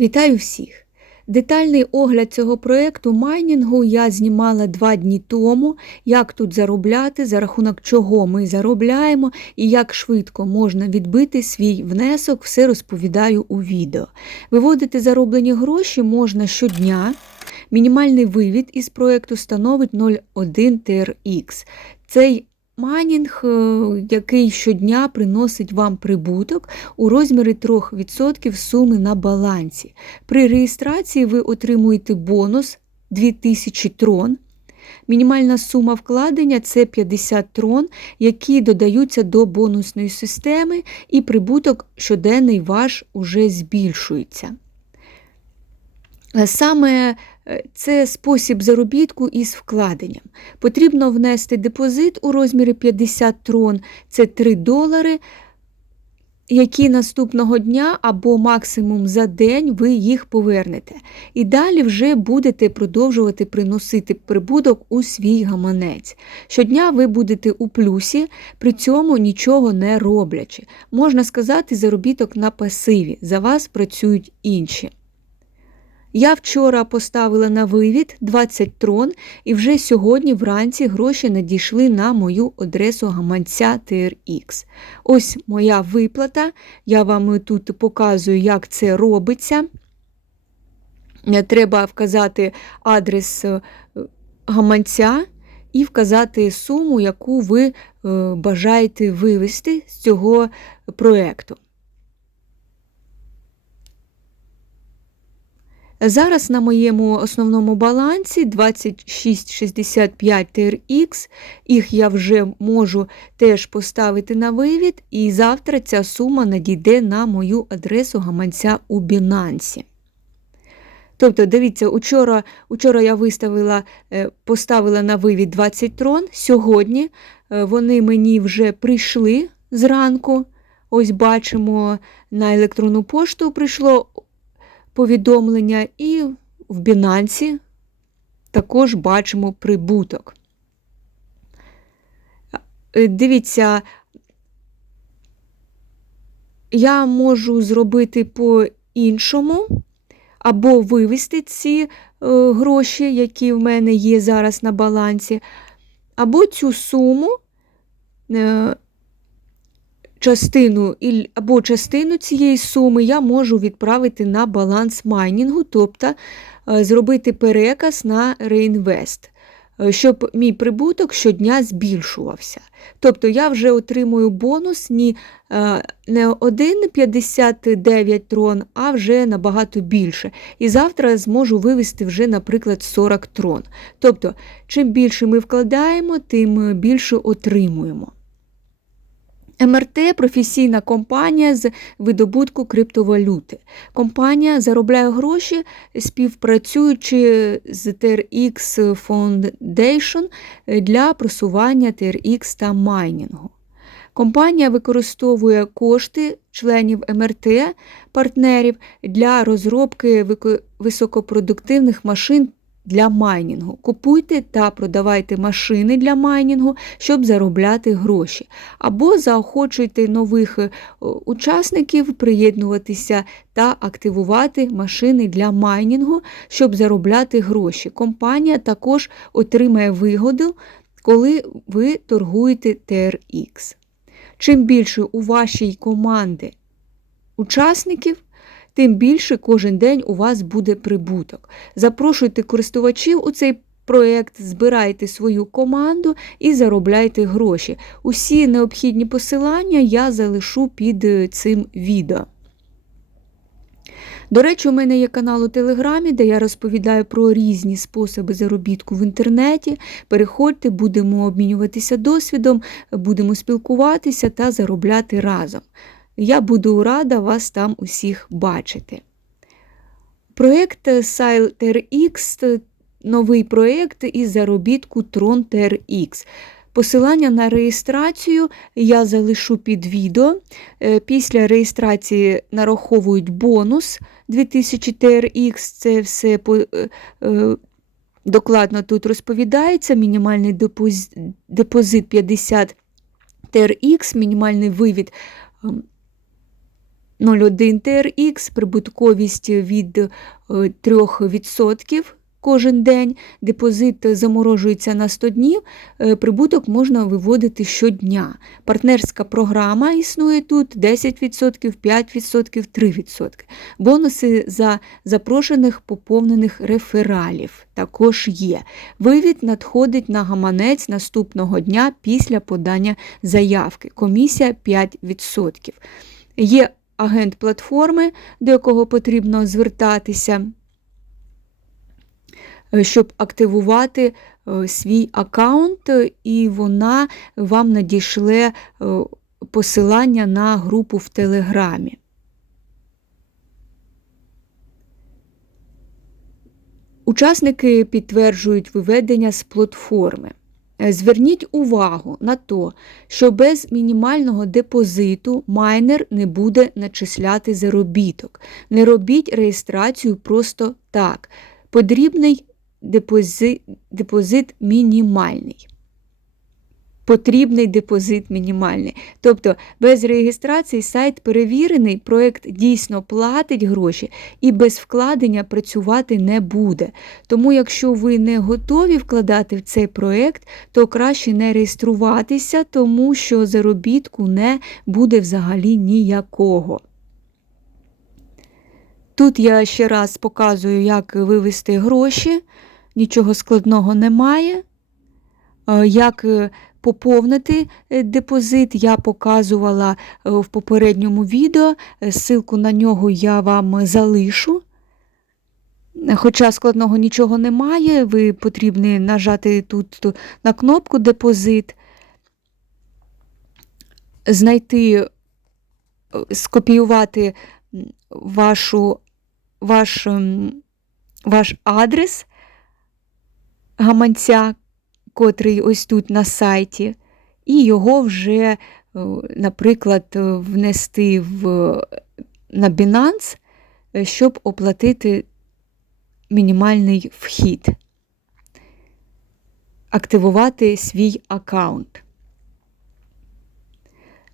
Вітаю всіх! Детальний огляд цього проєкту майнінгу я знімала два дні тому, як тут заробляти, за рахунок чого ми заробляємо і як швидко можна відбити свій внесок, все розповідаю у відео. Виводити зароблені гроші можна щодня. Мінімальний вивід із проєкту становить 0,1 TRX. Цей Майнінг, е, який щодня приносить вам прибуток у розмірі 3% суми на балансі. При реєстрації ви отримуєте бонус 2000 трон. Мінімальна сума вкладення це 50 трон, які додаються до бонусної системи, і прибуток щоденний ваш уже збільшується. Е, саме це спосіб заробітку із вкладенням. Потрібно внести депозит у розмірі 50 трон, це 3 долари, які наступного дня або максимум за день ви їх повернете. І далі вже будете продовжувати приносити прибуток у свій гаманець. Щодня ви будете у плюсі, при цьому нічого не роблячи. Можна сказати, заробіток на пасиві. За вас працюють інші. Я вчора поставила на вивід 20 трон, і вже сьогодні вранці гроші надійшли на мою адресу гаманця TRX. Ось моя виплата. Я вам тут показую, як це робиться. Треба вказати адрес е, гаманця і вказати суму, яку ви е, бажаєте вивести з цього проєкту. Зараз на моєму основному балансі 2665 TRX, їх я вже можу теж поставити на вивід, і завтра ця сума надійде на мою адресу гаманця у Binance. Тобто, дивіться, учора учора я виставила, е, поставила на вивід 20 трон. Сьогодні е, вони мені вже прийшли зранку. Ось бачимо, на електронну пошту прийшло повідомлення, і в Binance також бачимо прибуток. Е, дивіться, я можу зробити по-іншому, або вивести ці е, гроші, які в мене є зараз на балансі, або цю суму. Частину або частину цієї суми я можу відправити на баланс майнінгу, тобто е, зробити переказ на реінвест, е, щоб мій прибуток щодня збільшувався. Тобто я вже отримую бонус ні, е, не 1,59 трон, а вже набагато більше. І завтра зможу вивести вже, наприклад, 40 трон. Тобто, чим більше ми вкладаємо, тим більше отримуємо. МРТ професійна компанія з видобутку криптовалюти. Компанія заробляє гроші, співпрацюючи з TRX Foundation для просування TRX та майнінгу. Компанія використовує кошти членів МРТ партнерів для розробки високопродуктивних машин для майнінгу. Купуйте та продавайте машини для майнінгу, щоб заробляти гроші. Або заохочуйте нових е, учасників приєднуватися та активувати машини для майнінгу, щоб заробляти гроші. Компанія також отримає вигоду, коли ви торгуєте TRX. Чим більше у вашій команди учасників, тим більше кожен день у вас буде прибуток. Запрошуйте користувачів у цей проєкт, збирайте свою команду і заробляйте гроші. Усі необхідні посилання я залишу під е, цим відео. До речі, у мене є канал у Телеграмі, де я розповідаю про різні способи заробітку в інтернеті. Переходьте, будемо обмінюватися досвідом, будемо спілкуватися та заробляти разом. Я буду рада вас там усіх бачити. Проєкт SileTRX новий проєкт із заробітку Tron TRX. Посилання на реєстрацію я залишу під відео. Е, після реєстрації нараховують бонус 2000 TRX. Це все е, е, докладно тут розповідається. Мінімальний депозит 50 TRX, мінімальний вивід 0,1 TRX, прибутковість від е, 3% кожен день, депозит заморожується на 100 днів, е, прибуток можна виводити щодня. Партнерська програма існує тут 10%, 5%, 3%. Бонуси за запрошених поповнених рефералів також є. Вивід надходить на гаманець наступного дня після подання заявки. Комісія 5%. Є агент платформи, до якого потрібно звертатися, е, щоб активувати е, свій аккаунт, е, і вона вам надішле е, посилання на групу в Телеграмі. Учасники підтверджують виведення з платформи. Е, Зверніть увагу на те, що без мінімального депозиту майнер не буде начисляти заробіток. Не робіть реєстрацію просто так. Потрібний депозит, депозит мінімальний. Потрібний депозит мінімальний. Тобто без реєстрації сайт перевірений, проєкт дійсно платить гроші і без вкладення працювати не буде. Тому, якщо ви не готові вкладати в цей проєкт, то краще не реєструватися, тому що заробітку не буде взагалі ніякого. Тут я ще раз показую, як вивести гроші, нічого складного немає. Е, Як е, поповнити е, депозит, я показувала в попередньому відео. Ссылку на нього я вам залишу. Хоча складного нічого немає, ви потрібно нажати тут на кнопку депозит, знайти, скопіювати вашу, ваш, ваш адрес гаманця, котрий ось тут на сайті, і його вже, е, наприклад, е, внести в, на Binance, е, щоб оплатити мінімальний вхід, активувати свій аккаунт.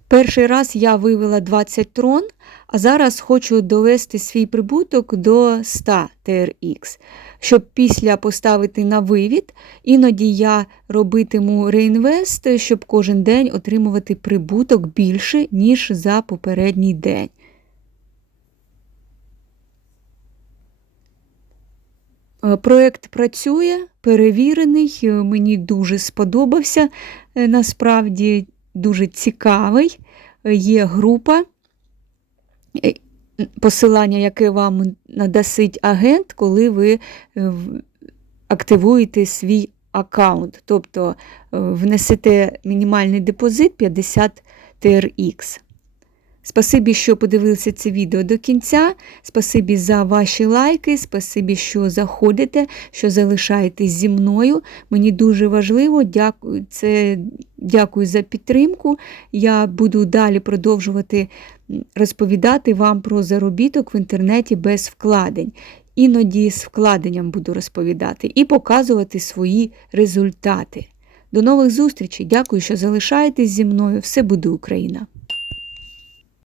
Перший раз я вивела 20 трон, а зараз хочу довести свій прибуток до 100 TRX, щоб після поставити на вивід, іноді я робитиму реінвест, щоб кожен день отримувати прибуток більше, ніж за попередній день. Е, Проєкт працює, перевірений, е, мені дуже сподобався. Е, Насправді дуже цікавий. Є група, е, посилання, яке вам надасить агент, коли ви е, активуєте свій аккаунт. Тобто е, внесете мінімальний депозит 50 TRX. Спасибі, що подивилися це відео до кінця. Спасибі за ваші лайки, спасибі, що заходите, що залишаєтесь зі мною. Мені дуже важливо, дякую, це, дякую за підтримку. Я буду далі продовжувати розповідати вам про заробіток в інтернеті без вкладень. Іноді з вкладенням буду розповідати і показувати свої результати. До нових зустрічей. Дякую, що залишаєтесь зі мною. Все буде Україна!